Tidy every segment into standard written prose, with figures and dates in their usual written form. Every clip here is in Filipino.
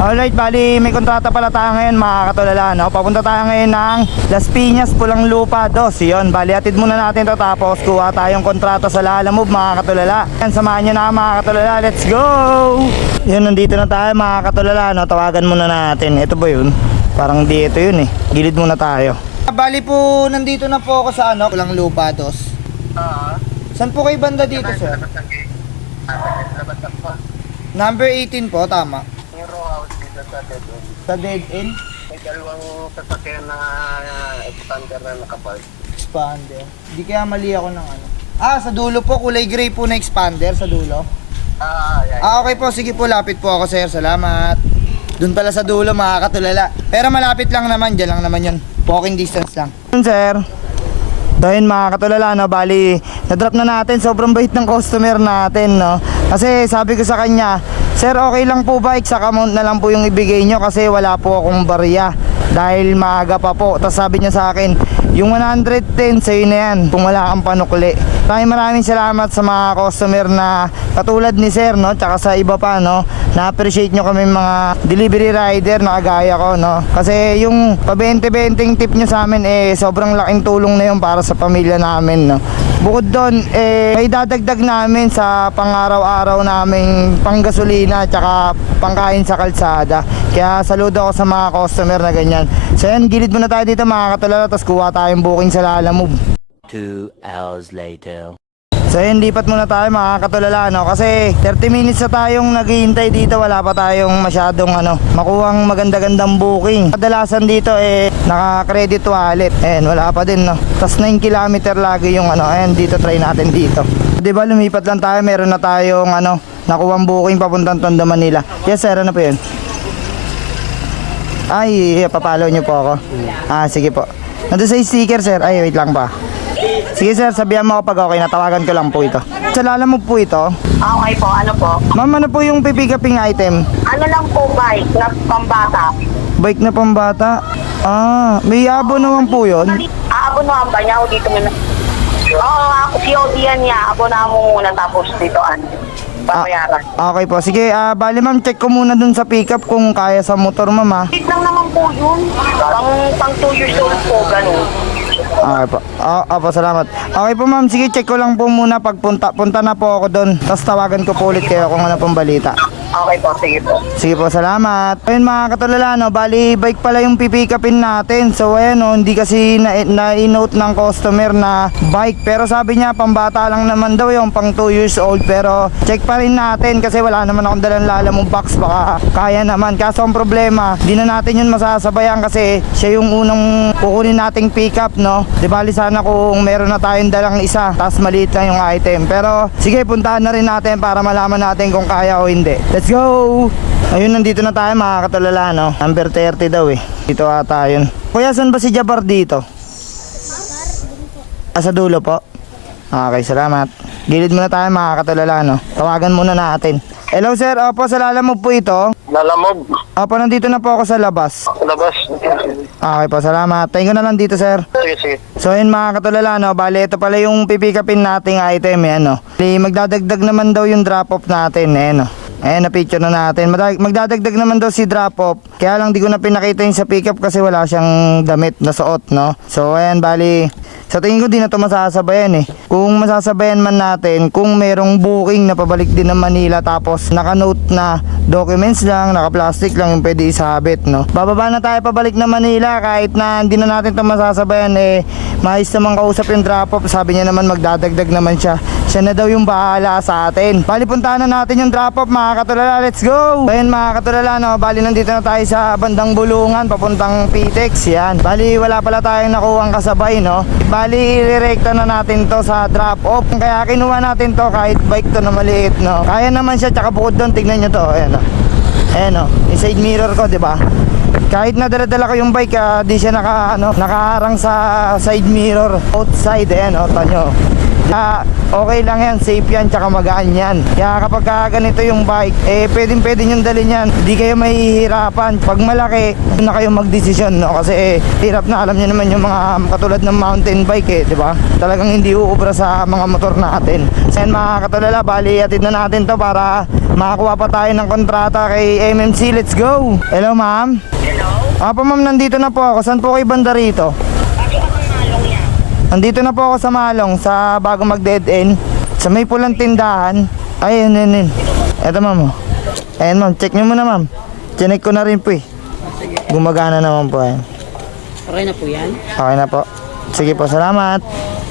Alright, bali may kontrata pala tayo ngayon mga katulala, no? Papunta tayo ngayon ng Las Piñas, Pulang Lupa 2. Yun, bali atid muna natin to tapos kuha tayong kontrata sa Lalamove mga katulala. Yan, samahan nyo na mga katulala, let's go! Yun, nandito na tayo mga katulala, no? Tawagan muna natin. Ito ba yun? Parang di ito yun eh. Gilid muna tayo. Bali po, nandito na po ako sa ano, Pulang Lupa 2. Saan po kayo banda dito, sir? Number 18 po, tama. Sa dead end? May dalawang sasakyan na expander na nakapark. Expander. Hindi kaya mali ako ng ano. Sa dulo po, kulay gray po na expander sa dulo. Okay po, sige po, lapit po ako sir, salamat. Doon pala sa dulo mga katulala. Pero malapit lang naman, dyan lang naman yun. Walking distance lang. Sir, dahil mga katulala, no, bali, na-drop na natin, sobrang bait ng customer natin, no. Kasi sabi ko sa kanya, sir, okay lang po ba, exact amount na lang po yung ibigay nyo kasi wala po akong barya dahil maaga pa po. Tapos sabi niya sa akin, yung 110 sa'yo na yan kung wala kang panukli. Maraming salamat sa mga customer na katulad ni sir, no, tsaka sa iba pa, no. Na-appreciate nyo kami mga delivery rider na kagaya ko, no. Kasi yung pa 20-20 tip nyo sa amin, sobrang laking tulong na yun para sa pamilya namin, no. Bukod doon, may dadagdag namin sa pang-araw-araw naming panggasolina tsaka pangkain sa kalsada. Kaya saludo ako sa mga customer na ganyan. So yan, gilid muna tayo dito mga katulala, tapos kuha tayong booking sa Lalamove. 2 hours later. So yun, lipat muna tayo mga katulala, no? Kasi 30 minutes na tayong naghihintay dito, wala pa tayong masyadong makuhang maganda-gandang booking. Kadalasan dito naka-credit wallet. Wala pa din, no? Tas 9 kilometer lagi yung ayan, dito try natin dito. Diba lumipat lang tayo, meron na tayong nakuhang booking papuntang Tondo, Manila. Yes sir, ano po yun? Ay, papalo nyo po ako. Sige po. Nandun sa sticker sir, ay wait lang pa. Sige sir, sabihan mo ako pag okay, natawagan ko lang po ito. Sa Lalamove po ito. Okay po, ano po? Ma'am, ano po yung pipick-uping item? Ano lang po bike na pambata? Bike na pambata? May abo naman po yun. Aabonahan ba niya o dito mo na? Oo, COD yan niya. Abonahan mo muna tapos dito babayaran. Okay po, sige, bali ma'am, check ko muna dun sa pick-up kung kaya sa motor ma'am. Wait lang naman po yun. Pang 2 years old po, ganun. Okay po. Opo, salamat. Okay po ma'am, sige, check ko lang po muna pagpunta na po ako doon. Tapos tawagan ko po ulit kayo kung ano pong balita. Okay po, sige po. Sige po, salamat. Ayun mga katulala, no, bali bike pala yung pipikapin natin. So ayan, no, hindi kasi na-note ng customer na bike. Pero sabi niya, pambata lang naman daw yung pang 2 years old. Pero check pa rin natin kasi wala naman akong dalang Lalamove box. Baka kaya naman. Kaso ang problema, di na natin yun masasabayan kasi siya yung unang kukunin nating pickup, no. Di bali sana kung meron na tayong dalang isa, tapos maliit lang yung item. Pero sige, puntahan na rin natin para malaman natin kung kaya o hindi. Let's go! Ayun, nandito na tayo mga katulala, no? Number 30 daw eh. Dito ata yun. Kuya, saan ba si Jabar dito? Sa dulo po? Okay, salamat. Gilid muna tayo mga katulala, no? Tawagan muna natin. Hello sir, opo, sa Lalamove po ito. Lalamove. Opo, nandito na po ako sa labas. Labas. Okay po, salamat. Tayo na lang dito sir. Sige, sige. So yun mga katulala, no? Bale, ito pala yung pipikapin nating item, yan, no? Magdadagdag naman daw yung drop-off natin, no? Ayan, na-picture na natin. Magdadagdag naman daw si drop-off. Kaya lang di ko na pinakita yung sa pickup kasi wala siyang damit na suot, no? So ayan, bali, sa tingin ko di na ito masasabayan eh. Kung masasabayan man natin, kung merong booking na pabalik din ng Manila tapos naka-note na documents lang, naka-plastic lang yung pwede isabit, no? Bababa na tayo pabalik na Manila kahit na hindi na natin ito masasabayan maayos naman kausap yung drop-off. Sabi niya naman magdadagdag naman siya. Siya na daw yung bahala sa atin. Bali, puntahan na natin yung drop-off mga katulala, let's go! Ayun mga katulala, no? Bali, nandito na tayo sa bandang Bulungan, papuntang Pitex, yan. Bali, wala pala tayong nakuhang kasabay, no? Bali, irerekta na natin to sa drop-off. Kaya kinuha natin to kahit bike to na maliit, no? Kaya naman siya, tsaka bukod doon, tignan nyo to, ayan, no? Ayan, no? Yung side mirror ko, diba? Kahit na dala-dala ko yung bike, di siya nakaharang sa side mirror. Outside, ayan, no? Tanyo. Okay lang yan, safe yan, tsaka magaan yan. Kaya kapag ganito yung bike, pwede nyo dalhin yan. Hindi kayo mahihirapan. Pag malaki, doon na kayo magdesisyon, no? Kasi hirap na, alam nyo naman yung mga katulad ng mountain bike, di ba? Talagang hindi uubra sa mga motor natin. So yan mga katulala, bali atid na natin to para makakuha pa tayo ng kontrata kay MMC. Let's go. Hello ma'am. Hello? Apo ma'am, nandito na po ako. Saan po kayo banda rito? Bakit ako malong yan? Nandito na po ako sa Malong, sa bago mag dead end. Sa may pulang tindahan. Ay, yun. Eto ma'am. Oh. Ayan ma'am, check nyo muna ma'am. Chinek ko na rin po eh. Gumagana naman po yan. Okay na po yan? Okay na po. Sige po, salamat.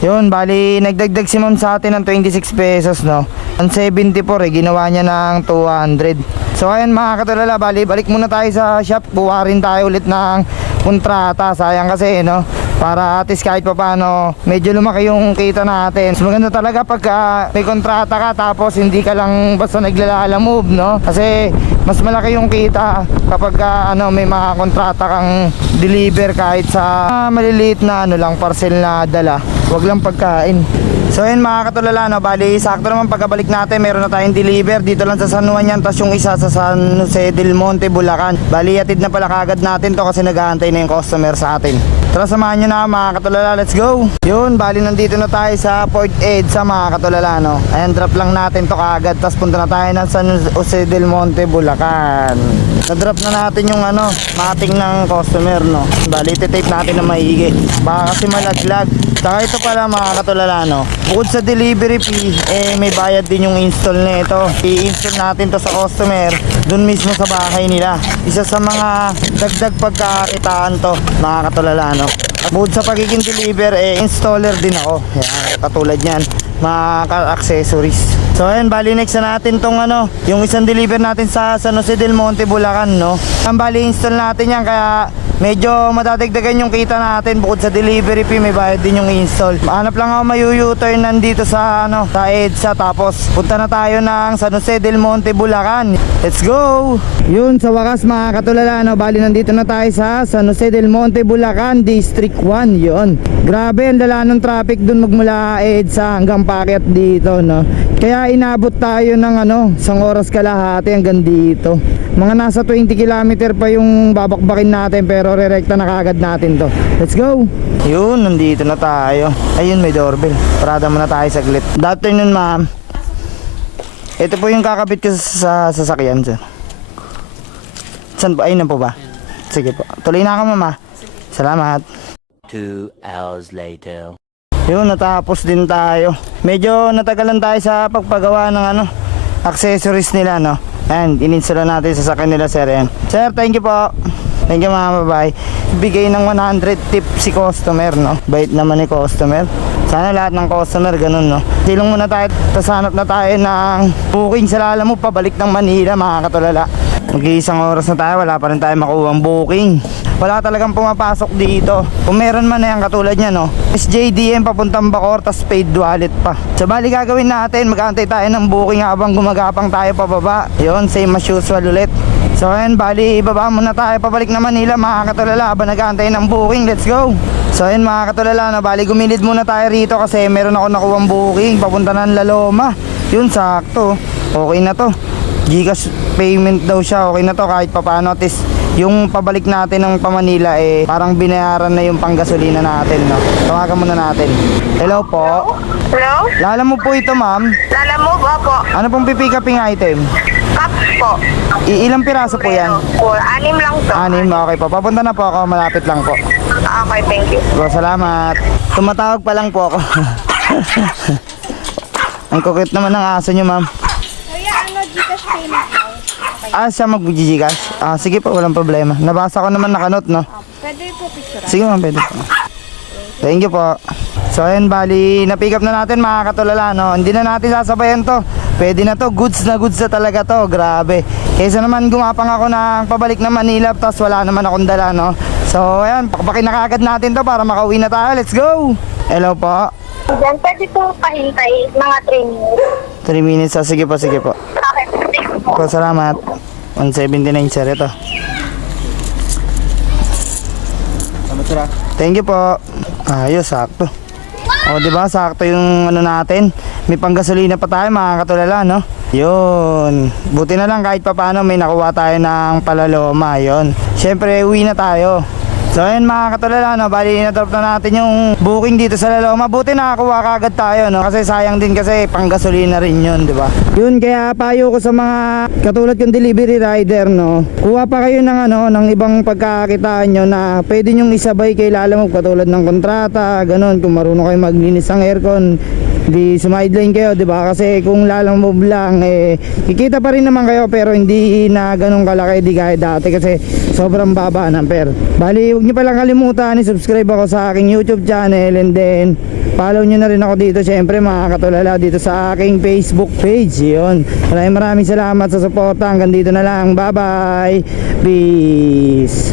Yun, bali nagdagdag si ma'am sa atin ng 26 pesos, no? Ang 74 eh, ginawa niya ng 200. So ayun mga katulala, bali balik muna tayo sa shop. Buwa rin tayo ulit ng kontrata. Sayang kasi, no? Para at least kahit pa paano medyo lumaki yung kita natin. So, maganda talaga pagka may kontrata ka tapos hindi ka lang basta naglalala move, no? Kasi mas malaki yung kita kapag may mga kontrata kang deliver kahit sa maliliit na lang parcel na dala. Wag lang pagkain. So ayun mga katulala, no? Bali sakto naman pagkabalik natin meron na tayong deliver dito lang sa San Juan yan, tas yung isa sa San Jose del Monte, Bulacan. Bali atid na pala kagad natin to kasi nag-aantay na yung customer sa atin. Tara samahan nyo na mga katulala, let's go. Yun, bali nandito na tayo sa Port Edsa mga katulala, no? Ayan, drop lang natin to kagad, tas punta na tayo ng San Jose del Monte, Bulacan. Na-drop na natin yung mating ng customer, no? Bali tape natin na maigi, baka kasi malaglag. Saka ito pala mga katulala, no? Bukod sa delivery fee, may bayad din yung install nito. I-install natin to sa customer dun mismo sa bahay nila. Isa sa mga dagdag pagkakitaan to mga katulala, no? At bukod sa pagiging deliver, installer din ako. Yan, katulad yan, mga accessories. So ayun, bali next na natin tong yung isang deliver natin sa San Jose del Monte, Bulacan, no? Ang bali install natin yan, kaya medyo madadagdagan yung kita natin. Bukod sa delivery fee, may bayad din yung install. Hanap lang ako mayu-U-turn nandito sa sa EDSA, tapos punta na tayo ng San Jose del Monte, Bulacan. Let's go. Yun, sa wakas mga katulala, bali nandito na tayo sa San Jose del Monte, Bulacan, District 1. Yun, grabe ang dala ng traffic dun magmula EDSA hanggang paakyat dito, no? Kaya inabot tayo ng isang oras kalahati hanggang dito. Mga nasa 20 km pa yung babakbakin natin, pero rerekta na kagad natin to. Let's go. Yun, nandito na tayo. Ayun, may doorbell. Parada muna tayo saglit. Good afternoon ma'am. Ito po yung kakabit ko sa sasakyan, sir. Saan po? Ayun na po ba? Sige po, tuloy na ako mama. Salamat. 2 hours later. Yun, natapos din tayo. Medyo natagalan tayo sa pagpagawa ng accessories nila, no? And ininstall natin sa sakin nila, sir. Yan. Sir, thank you po. Thank you mga babae. Bigay ng 100 tip si customer, no? Bait naman ni customer. Sana lahat ng customer ganun, no? Silong muna tayo, tas hanap na tayo ng booking sa Lalamove pabalik ng Manila mga katulala. Mag-iisang oras na tayo, wala pa rin tayo makuha ang booking. Wala talagang pumapasok dito. Kung meron man yan katulad niya, no? SJDM papuntang Bacoor, tas paid wallet pa. So bali gagawin natin, mag-aantay tayo ng booking habang gumagapang tayo pababa. Yun, same as usual ulit. So ayun, bali ibaba muna tayo pabalik na Manila mga katulala habang nag-aantay ng booking. Let's go. So ayun mga katulala, bali gumilid muna tayo rito kasi meron ako nakuwang booking papunta ng Laloma. Yun, sakto. Okay na to. Gcash payment daw siya, okay na to kahit papaano. At yung pabalik natin ng Manila parang binayaran na yung panggasolina natin, no? Tawagan muna natin. Hello po. Hello? Lalamove po ito ma'am. Lalamove, opo. Ano pong pipikaping item? Cups po. Ilang piraso po yan? 6 lang to. 6, okay po. Papunta na po ako, malapit lang po. Okay, thank you. So, salamat. Tumatawag pa lang po ako. Ang kukit naman ng aso nyo ma'am. Gcash payment daw. Siya mag-Gcash? Sige po, walang problema. Nabasa ko naman nakanot, no? Pwede po picture. Sige ma'am, pwede po. Thank you po. So ayun, bali, na-pick up na natin mga katulala, no? Hindi na natin sasabayan to. Pwede na to, goods na talaga to. Grabe. Kaysa naman gumapang ako ng pabalik na Manila, tapos wala naman akong dala, no? So ayun, pakbakin na kagad natin to para makauwi na tayo. Let's go! Hello po. Diyan, pwede po pahintay mga 3 minutes. 3 minutes, sige po, sige po. Okay, thank you po. Po, salamat. 179 sir, ito. Thank you po. Ayos, sakto. O, di ba? Sakto yung natin. May panggasolina pa tayo mga katulala, no? Yun. Buti na lang kahit papaano may nakuha tayo ng Palaloma. Yun. Siyempre, uwi na tayo. So ayun mga katulala, no, bali na-drop na natin yung booking dito sa Laloma. Mabuti nakakuha kagad tayo, no, kasi sayang din kasi panggasolina rin yun, di ba? Yun, kaya payo ko sa mga katulad yung delivery rider, no, kuha pa kayo ng ng ibang pagkakakitaan nyo na pwede nyong isabay kay lalamog, katulad ng kontrata, ganun. Kung marunong kayo maglinis ng aircon, di sumideline kayo, di ba? Kasi kung lalamog lang, kikita pa rin naman kayo, pero hindi na ganun kalaki, di gaya dati kasi sobrang baba ng per. Bali, huwag nyo palang kalimutan, subscribe ako sa aking YouTube channel, and then follow nyo na rin ako dito, syempre mga katulala, dito sa aking Facebook page. Yun, maraming salamat sa suporta. Hanggang dito na lang, bye bye, peace.